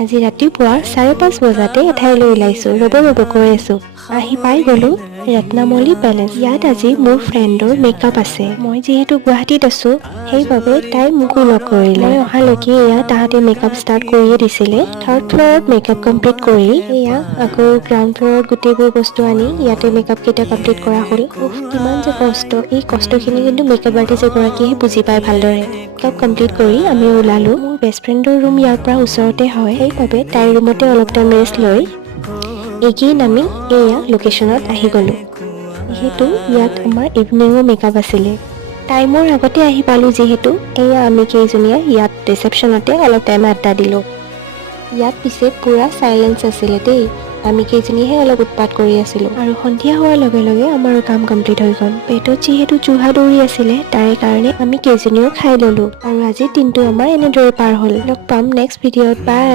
আজি ৰাতিপুৱা 5:30 বজাতে এঠাইলৈ ওলাইছোঁ, ৰ'ব কৈ আছোঁ। আহি পাই গ'লোঁ ৰত্নামলী পেলেচ। ইয়াত আজি মোৰ ফ্ৰেণ্ডৰ মেকআপ আছে। মই যিহেতু গুৱাহাটীত আছোঁ, সেইবাবে তাই মোকো লগ কৰিলে। মই অহালৈকে এয়া তাহাঁতে মেকআপ ষ্টাৰ্ট কৰিয়ে দিছিলে। 3rd ফ্ল'ৰত মেকআপ কমপ্লিট কৰি এয়া আকৌ গ্ৰাউণ্ড ফ্ল'ৰত গোটেইবোৰ বস্তু আনি ইয়াতে মেকআপ কেইটা কমপ্লিট কৰা হ'ল। কিমান যে কষ্ট, এই কষ্টখিনি কিন্তু মেকআপ আৰ্টিষ্ট এগৰাকীয়েহে বুজি পায় ভালদৰে। মেকআপ কমপ্লিট কৰি আমি ওলালোঁ। মোৰ বেষ্ট ফ্ৰেণ্ডৰ ৰুম ইয়াৰ পৰা ওচৰতে হয়, সেইবাবে তাইৰ ৰুমতে অলপ টাইম ৰেষ্ট লৈ এগেইন আমি এয়া লোকেশ্যনত আহি গ'লোঁ। যিহেতু ইয়াত আমাৰ ইভিনিঙো মেকআপ আছিলে। টাইমৰ আগতে আহি পালোঁ যিহেতু এয়া আমি কেইজনীয়ে ইয়াত ৰিচেপশ্যনতে অলপ টাইম আড্ডা দিলোঁ। ইয়াত পিছে পূৰা চাইলেঞ্চ আছিলে দেই। আমি কেইজনীহে অলপ উৎপাত কৰি আছিলোঁ আৰু সন্ধিয়া হোৱাৰ লগে লগে আমাৰো কাম কমপ্লিট হৈ গ'ল। পেটত যিহেতু চুহা দৌৰি আছিলে, তাৰে কাৰণে আমি কেইজনীও খাই ল'লোঁ আৰু আজিৰ দিনটো আমাৰ এনেদৰে পাৰ হ'ল। লগ পাম নেক্সট ভিডিঅ'ত। বাই।